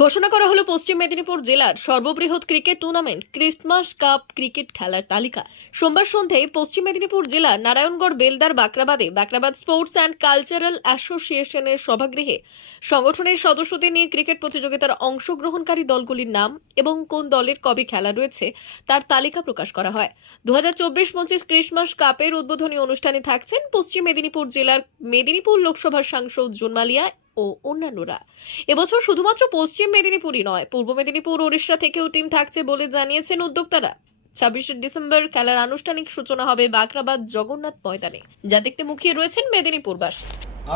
ঘোষণা করা হলো পশ্চিম মেদিনীপুর জেলার সর্ববৃহৎ cricket tournament Christmas cup cricket খেলার তালিকা। সোমবার সন্ধ্যায় পশ্চিম মেদিনীপুর জেলার নারায়ণগড়, বেলদার বাকরাবাদে বাকরাবাদ স্পোর্টস অ্যান্ড কালচারাল অ্যাসোসিয়েশনের সভাগৃহে সংগঠনের সদস্যদের নিয়ে ক্রিকেট প্রতিযোগিতার অংশগ্রহণকারী দলগুলির নাম এবং কোন দলের কবে খেলা রয়েছে তার তালিকা প্রকাশ করা হয়। দু হাজার চব্বিশ পঁচিশ ক্রিসমাস কাপের উদ্বোধনী অনুষ্ঠানে থাকছেন পশ্চিম মেদিনীপুর জেলার মেদিনীপুর লোকসভার সাংসদ জুনমালিয়া ও অন্যান্যরা। এবছর শুধুমাত্র পশ্চিম মেদিনীপুরই নয়, পূর্ব মেদিনীপুর, ওড়িশা থেকেও টিম থাকছে বলে জানিয়েছেন উদ্যোক্তারা। ছাব্বিশে ডিসেম্বর খেলার আনুষ্ঠানিক সূচনা হবে বাকরাবাদ জগন্নাথ ময়দানে। যা দেখতে মুখিয়ে রয়েছেন মেদিনীপুরবাসী।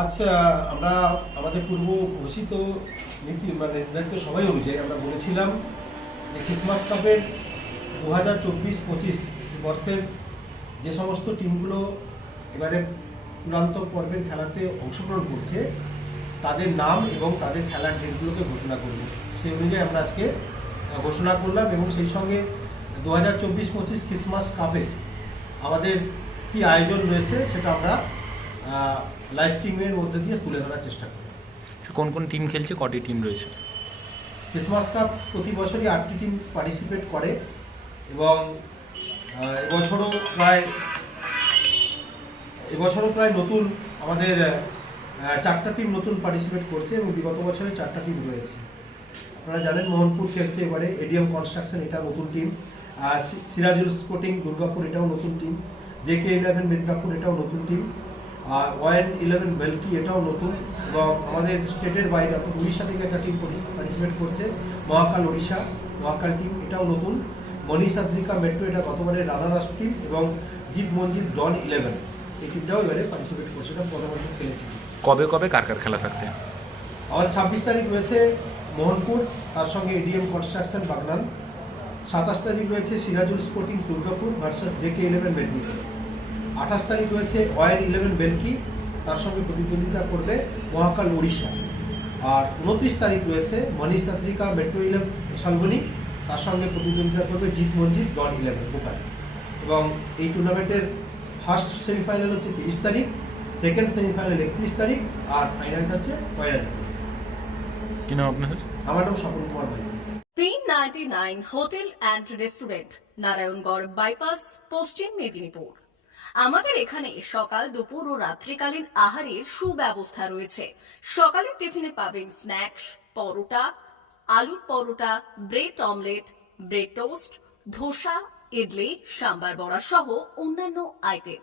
আচ্ছা আমরা আমাদের পূর্ব ঘোষিত নীতি মানে নির্ধারিত সময় অনুযায়ী আমরা বলেছিলাম যে ক্রিসমাস কাপের দু হাজার চব্বিশ পঁচিশ বর্ষের যে সমস্ত টিমগুলো এবারে চূড়ান্ত পর্বের খেলাতে অংশগ্রহণ করছে তাদের নাম এবং তাদের খেলার ডেটগুলোকে ঘোষণা করব। সেই অনুযায়ী আমরা আজকে ঘোষণা করলাম এবং সেই সঙ্গে দু হাজার চব্বিশ পঁচিশ ক্রিসমাস কাপে আমাদের কি আয়োজন রয়েছে সেটা আমরা লাইভ টিমের মধ্যে দিয়ে তুলে ধরার চেষ্টা করি কোন কোন টিম খেলছে কটি টিম রয়েছে? ক্রিসমাস কাপ প্রতি বছরই আটটি টিম পার্টিসিপেট করে এবং এবছরও প্রায় এবছরও প্রায় নতুন আমাদের চারটা টিম নতুন পার্টিসিপেট করছে এবং বিগত বছরে চারটা টিম রয়েছে। আপনারা জানেন মোহনপুর খেলছে এবারে এডিএম কনস্ট্রাকশন এটা নতুন টিম সিরাজুল স্পোর্টিং দুর্গাপুর, এটাও নতুন team J K eleven Medinipur, এটাও নতুন টিম আর ওয়ান ইলেভেন বেলকি এটাও নতুন। এবং আমাদের স্টেটের বাইরে অর্থাৎ উড়িষ্যা থেকে একটা টিম পার্টিসিপেট করছে। মহাকাল ওড়িশা মহাকাল টিম এটাও নতুন। মনীষ আদ্রিকা মেট্রো এটা গতবারের রানার টিম এবং জিৎ মঞ্জিত ডন ইলেভেন এই টিমটাও এবারে পার্টিসিপেট করছে। এটা খেলেছে কবে কবে কার কার খেলা থাকতে? আমাদের ছাব্বিশ তারিখ রয়েছে মোহনপুর, তার সঙ্গে এডিএম কনস্ট্রাকশন বাগনান। সাতাশ তারিখ রয়েছে Sirajul sporting Durgapur versus J K eleven Medinipur আঠাশ তারিখ রয়েছে ওয়াইন ইলেভেন বেলকি তার সঙ্গে প্রতিদ্বন্দ্বিতা করবে মহাকাল ওড়িশা। আর উনত্রিশ তারিখ রয়েছে মনীষ আদ্রিকা মেট্রো ইলেভেন শালবনী তার সঙ্গে প্রতিদ্বন্দ্বিতা করবে জিৎ মঞ্জিত ডন ইলেভেন ভোপাল এবং এই টুর্নামেন্টের ফার্স্ট সেমিফাইনাল হচ্ছে তিরিশ তারিখ। সেকেন্ড সেমিফাইনাল একত্রিশ তারিখ আর ফাইনালটা হচ্ছে পয়লা জানুয়ারি। কি নাম আপনার আমার নাম স্বপন কুমার ভাই তিন ninety nine hotel and restaurant Narayangarh bypass পশ্চিম মেদিনীপুর। আমাদের এখানে সকাল দুপুর ও রাত্রিকালীন আহারের সুব্যবস্থা রয়েছে। সকালের টিফিনে পাবেন স্ন্যাক্স পরোটা আলুর paratha bread omelette bread toast dosa idli sambar vada সহ অন্যান্য আইটেম।